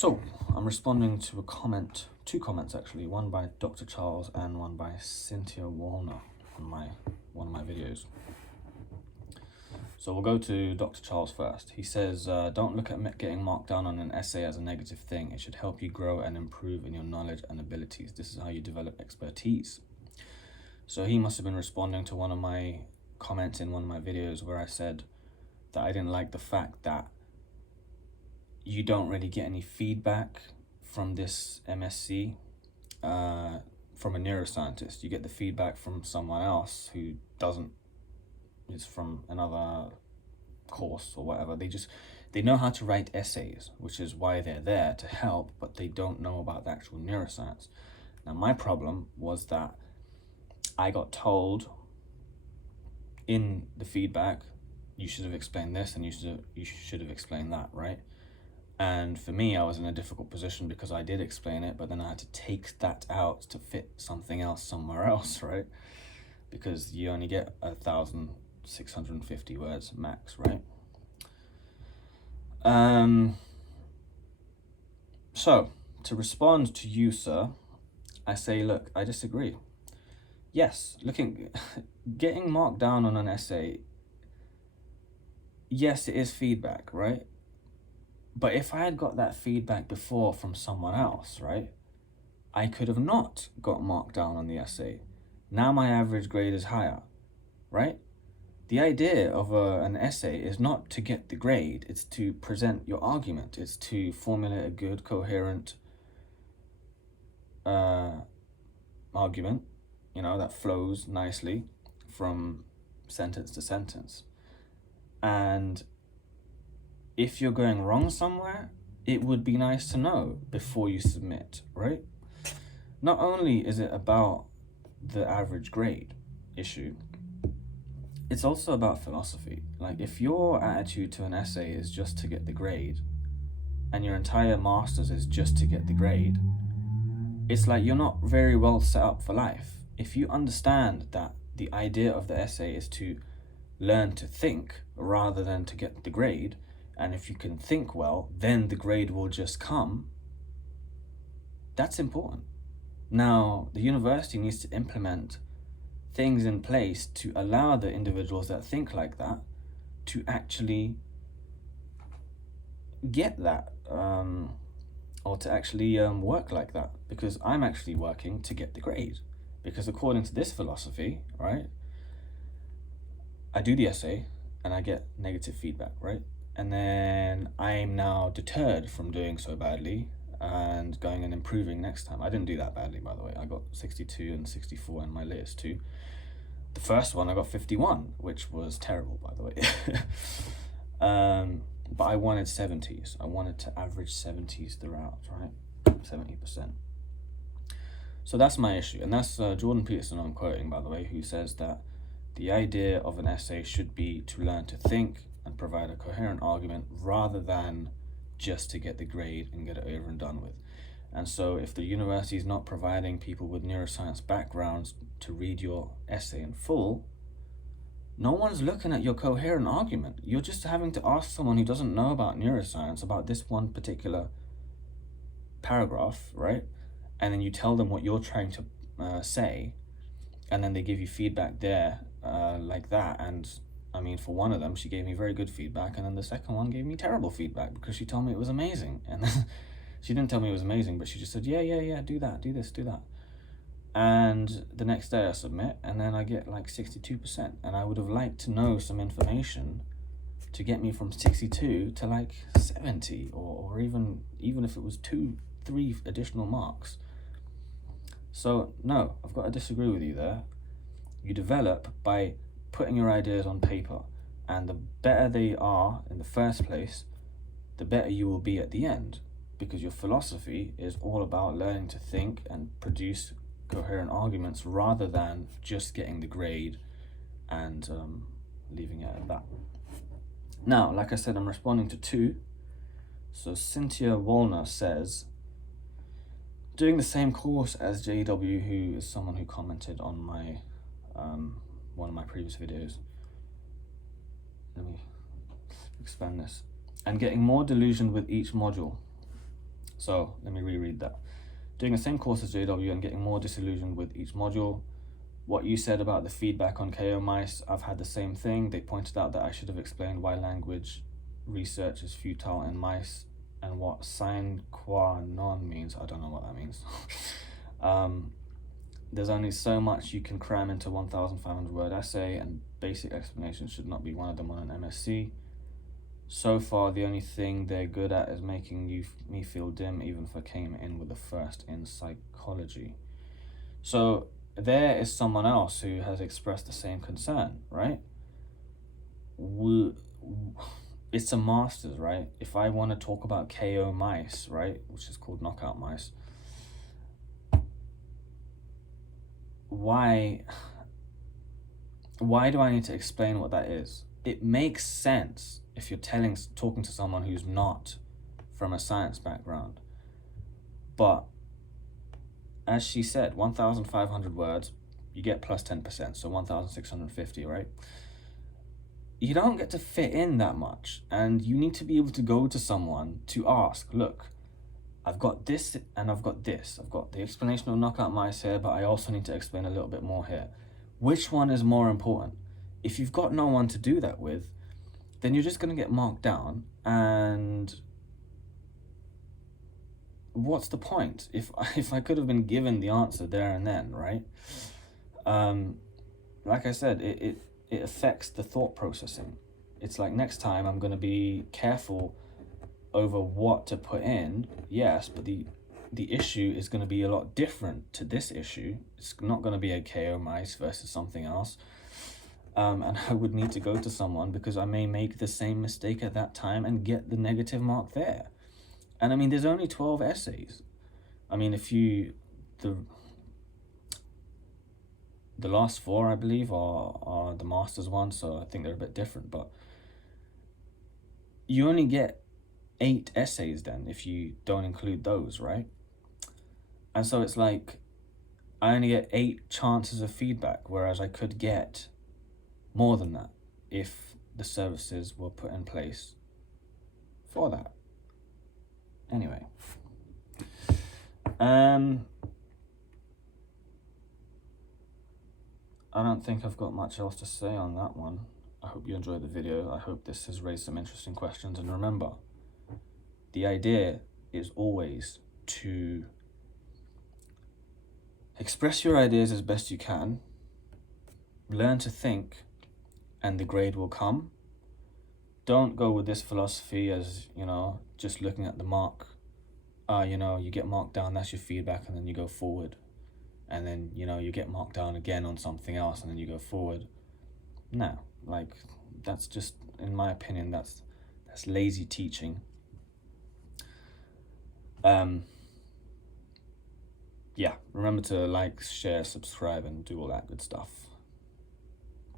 So, I'm responding to two comments actually, one by Dr. Charles and one by Cynthia Walnut on one of my videos. So we'll go to Dr. Charles first. He says, don't look at getting marked down on an essay as a negative thing. It should help you grow and improve in your knowledge and abilities. This is how you develop expertise. So he must have been responding to one of my comments in one of my videos where I said that I didn't like the fact that you don't really get any feedback from this MSc from a neuroscientist. You get the feedback from someone else who is from another course or whatever. They know how to write essays, which is why they're there to help, but they don't know about the actual neuroscience. Now my problem was that I got told in the feedback, you should have explained this and you should have explained that, right? And for me, I was in a difficult position because I did explain it, but then I had to take that out to fit something else somewhere else, right? Because you only get 1,650 words max, right? So, to respond to you, sir, I say, look, I disagree. Yes, getting marked down on an essay, yes, it is feedback, right? But if I had got that feedback before from someone else, right, I could have not got marked down on the essay. Now my average grade is higher, right? The idea of an essay is not to get the grade, it's to present your argument. It's to formulate a good, coherent argument, that flows nicely from sentence to sentence. And if you're going wrong somewhere, it would be nice to know before you submit, right? Not only is it about the average grade issue, it's also about philosophy. Like, if your attitude to an essay is just to get the grade, and your entire master's is just to get the grade, it's like you're not very well set up for life. If you understand that the idea of the essay is to learn to think rather than to get the grade, and if you can think well, then the grade will just come, that's important. Now, the university needs to implement things in place to allow the individuals that think like that to actually get that, or to actually work like that, because I'm actually working to get the grade. Because according to this philosophy, right, I do the essay and I get negative feedback, right? And then I'm now deterred from doing so badly and going and improving next time. I didn't do that badly, by the way. I got 62 and 64 in my latest two. The first one I got 51, which was terrible, by the way. But I wanted 70s. I wanted to average 70s throughout, right? 70%. So that's my issue. And that's Jordan Peterson I'm quoting, by the way, who says that the idea of an essay should be to learn to think and provide a coherent argument rather than just to get the grade and get it over and done with. And so if the university is not providing people with neuroscience backgrounds to read your essay in full, no one's looking at your coherent argument. You're just having to ask someone who doesn't know about neuroscience about this one particular paragraph, right? And then you tell them what you're trying to say, and then they give you feedback there like that. And I mean, for one of them, she gave me very good feedback, and then the second one gave me terrible feedback because she told me it was amazing. And then she didn't tell me it was amazing, but she just said, yeah, do that, do this, do that. And the next day I submit, and then I get like 62%. And I would have liked to know some information to get me from 62 to like 70, or even if it was 2-3 additional marks. So no, I've got to disagree with you there. You develop by putting your ideas on paper, and the better they are in the first place, the better you will be at the end, because your philosophy is all about learning to think and produce coherent arguments rather than just getting the grade and leaving it at that. Now, like I said, I'm responding to two. So Cynthia Walnut says, doing the same course as JW, who is someone who commented on my one of my previous videos. Let me expand this. And getting more delusioned with each module. So let me reread that. Doing the same course as JW and getting more disillusioned with each module. What you said about the feedback on KO mice, I've had the same thing. They pointed out that I should have explained why language research is futile in mice and what sine qua non means. I don't know what that means. There's only so much you can cram into 1,500 word essay, and basic explanations should not be one of them on an MSc. So far, the only thing they're good at is making me feel dim, even if I came in with the first in psychology. So there is someone else who has expressed the same concern, right? It's a master's, right? If I want to talk about KO mice, right, which is called knockout mice, why do I need to explain what that is? It makes sense if you're talking to someone who's not from a science background. But as she said, 1,500 words, you get plus 10%, so 1,650, right? You don't get to fit in that much, and you need to be able to go to someone to ask, look, I've got this and I've got this. I've got the explanation of knockout mice here, but I also need to explain a little bit more here. Which one is more important? If you've got no one to do that with, then you're just going to get marked down, and what's the point? If I could have been given the answer there and then, right? Like I said, it affects the thought processing. It's like next time I'm going to be careful over what to put in, yes, but the issue is going to be a lot different to this issue. It's not going to be a KO mice versus something else. And I would need to go to someone because I may make the same mistake at that time and get the negative mark there. And I mean, there's only 12 essays. I mean, the last 4, I believe, are the master's ones, so I think they're a bit different, but you only get 8 essays then if you don't include those, right? And so it's like I only get 8 chances of feedback, whereas I could get more than that if the services were put in place for that. Anyway, I don't think I've got much else to say on that one. I hope you enjoyed the video. I hope this has raised some interesting questions. And remember, the idea is always to express your ideas as best you can, learn to think, and the grade will come. Don't go with this philosophy as, just looking at the mark. You get marked down, that's your feedback, and then you go forward. And then, you get marked down again on something else, and then you go forward. No, that's just, in my opinion, that's lazy teaching. Yeah, remember to like, share, subscribe, and do all that good stuff.